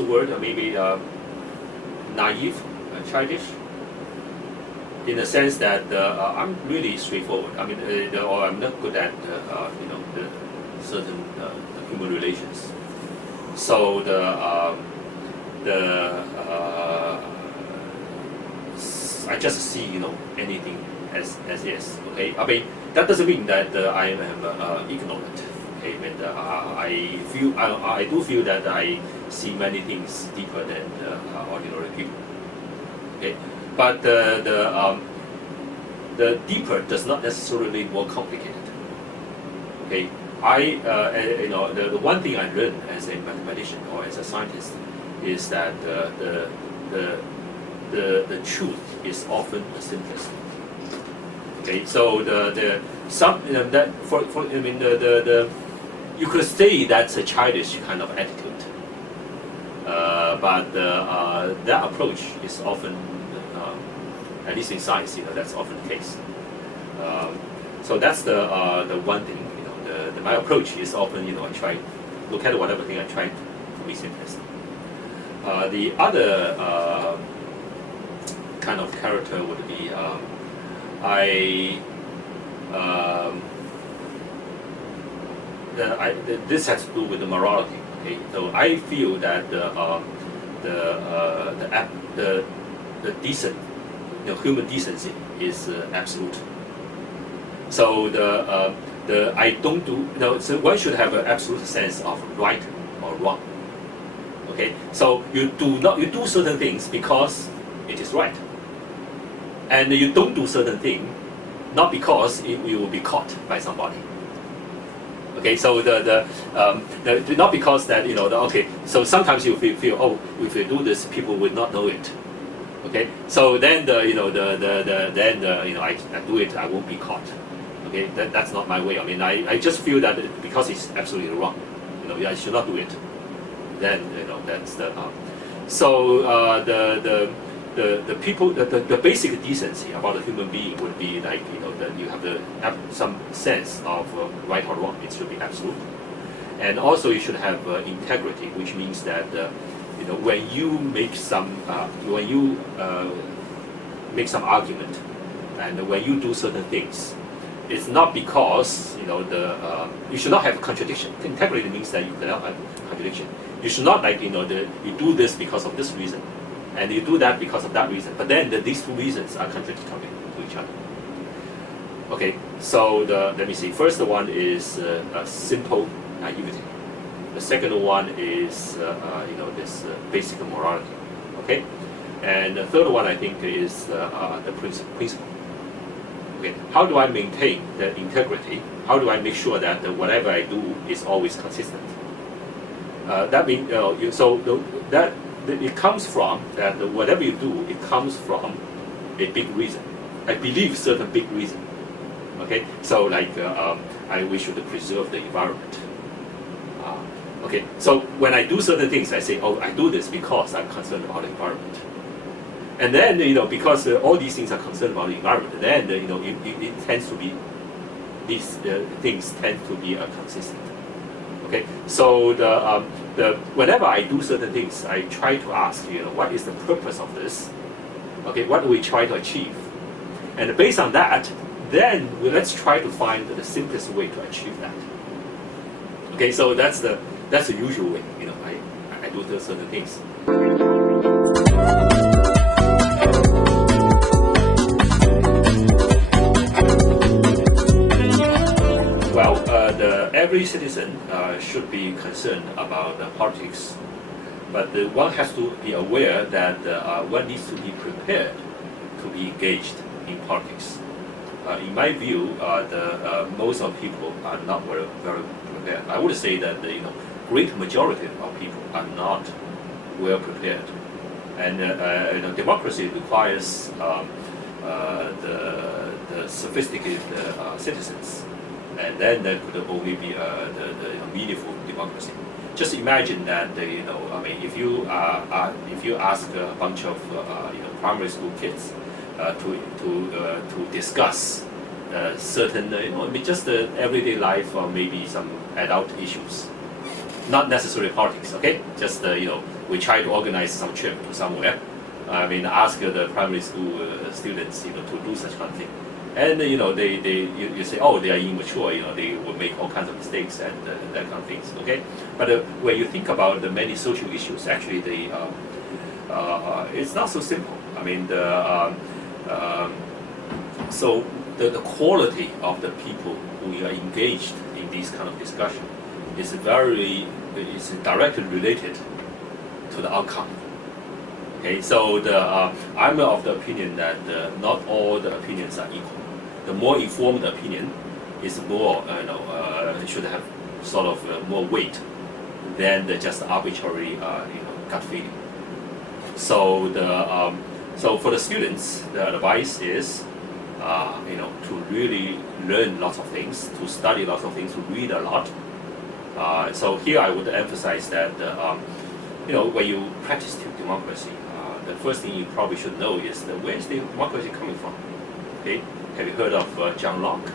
the word, maybe naive, childish, in the sense that I'm really straightforward. I mean, or I'm not good at the certain human relations. So I just see anything as is. Okay, I mean that doesn't mean that I am ignorant. Okay, but I do feel that I see many things deeper than ordinary people. Okay, but the deeper does not necessarily more complicated. Okay, the one thing I learned as a mathematician or as a scientist is that the truth is often the simplest. Okay, so you could say that's a childish kind of attitude, but that approach is often, at least in science, that's often the case. So that's the one thing. My approach is often, I try look at whatever thing I try to be simplest. The other kind of character would be this has to do with the morality. Okay, so I feel that the decent, human decency is absolute. So I don't do. So one should have an absolute sense of right or wrong. Okay, so you do certain things because it is right, and you don't do certain thing not because you will be caught by somebody. Okay, so not because that okay. So sometimes you feel oh, if you do this, people will not know it. Okay, so then I do it, I won't be caught. Okay, that's not my way. I mean, I just feel that because it's absolutely wrong, I should not do it. Then that's the so the people the basic decency about a human being would be like that you have to have some sense of right or wrong. It should be absolute, and also you should have integrity, which means that when you make some argument, and when you do certain things, it's not because you should not have contradiction. Integrity means that you cannot have contradiction. You should not you do this because of this reason, and you do that because of that reason. But then these two reasons are contradictory to each other. Okay, so let me see. First one is a simple naivety. The second one is this basic morality. Okay, and the third one I think is the principle. Okay, how do I maintain the integrity? How do I make sure that whatever I do is always consistent? That means that it comes from that whatever you do, it comes from a big reason. I believe certain big reason. Okay, so we should preserve the environment. Okay, so when I do certain things, I say, oh, I do this because I'm concerned about the environment. And then because all these things are concerned about the environment, then it tends to be these things tend to be consistent. Okay, so whenever I do certain things, I try to ask what is the purpose of this? Okay, what do we try to achieve? And based on that, then let's try to find the simplest way to achieve that. Okay, so that's the usual way. I do certain things. Every citizen should be concerned about politics, but one has to be aware that one needs to be prepared to be engaged in politics. In my view, most of people are not very prepared. I would say that the great majority of people are not well prepared, and democracy requires the sophisticated citizens. And then there could only be the meaningful democracy. Just imagine that if you ask a bunch of primary school kids to discuss certain just the everyday life or maybe some adult issues, not necessarily politics. Okay, just we try to organize some trip to somewhere. I mean, ask the primary school students, to do such kind of thing. And you say, oh, they are immature. They will make all kinds of mistakes and that kind of things. Okay, but when you think about the many social issues, actually, it's not so simple. I mean, so the quality of the people who are engaged in this kind of discussion is directly related to the outcome. Okay, so I'm of the opinion that not all the opinions are equal. The more informed opinion is more, should have sort of more weight than the just arbitrary, gut feeling. So so for the students, the advice is, to really learn lots of things, to study lots of things, to read a lot. So here I would emphasize that, when you practice democracy, the first thing you probably should know is where is the democracy coming from? Okay, have you heard of John Locke?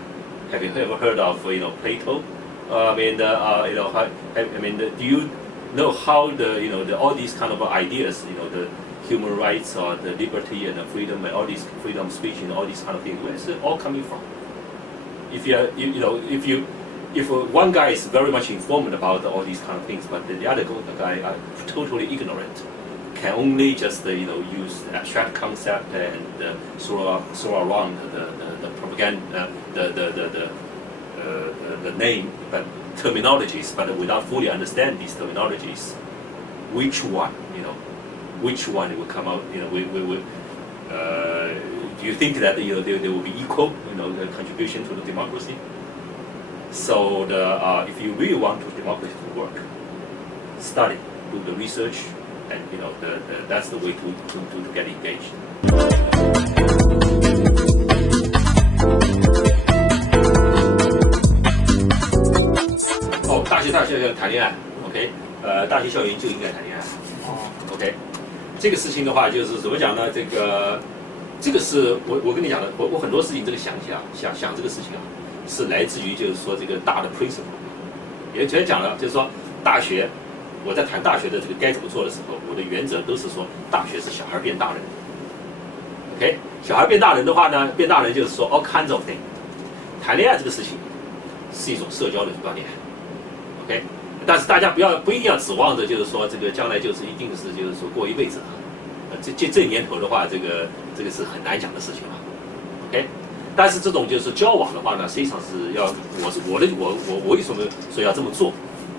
Have you ever heard of Plato? Do you know how all these kind of ideas, the human rights or the liberty and the freedom and all these freedom of speech and all these kind of things, where is it all coming from? If one guy is very much informed about all these kind of things, but the other guy are totally ignorant, can only just use abstract concept and throw around the propaganda, the name, but terminologies, but without fully understand these terminologies, which one will come out? Do you think that they will be equal? The contribution to the democracy. So if you really want democracy to work, study, do the research, and that's the way to get engaged.哦，大学谈恋爱 ，OK， 大学校园就应该谈恋爱。OK， 这个事情的话，就是怎么讲呢？这个是我跟你讲的，我很多事情这个想这个事情啊，是来自于就是说这个大的 principle。也前讲了，就是说大学，我在谈大学的这个该怎么做的时候，我的原则都是说，大学是小孩变大人。OK， 小孩变大人的话呢，变大人就是说 all kinds of things。谈恋爱这个事情是一种社交的锻炼。OK， 但是大家不一定要指望着就是说这个将来就是一定是就是说过一辈子啊。这年头的话，这个是很难讲的事情了。OK， 但是这种就是交往的话呢，实际上是要我为什么说要这么做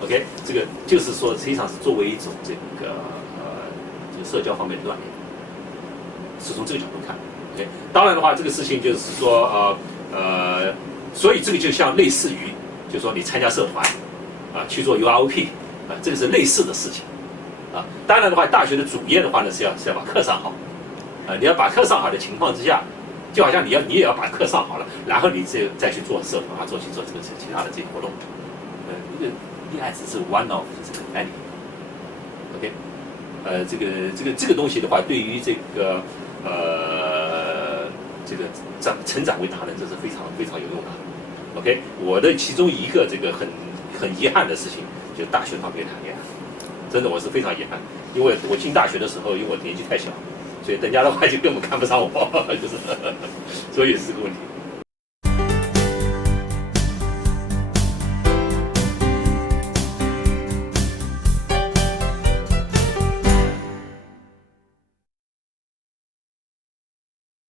？OK， 这个就是说实际上是作为一种这个社交方面的锻炼，是从这个角度看。OK， 当然的话，这个事情就是说所以这个就像类似于，就是说你参加社团去做 UROP 这个是类似的事情。当然的话，大学的主业的话呢是要把课上好，你要把课上好的情况之下，就好像你也要把课上好了，然后你再去做社团做这个其他的这些活动，恋爱只是 one of 这个 many。OK， 这个东西的话，对于这个成长为大人，这是非常非常有用的。OK， 我的其中一个这个很遗憾的事情，就是大学没谈恋爱。真的，我是非常遗憾，因为我进大学的时候，因为我年纪太小，所以人家的话就根本看不上我，就是，所以是个问题。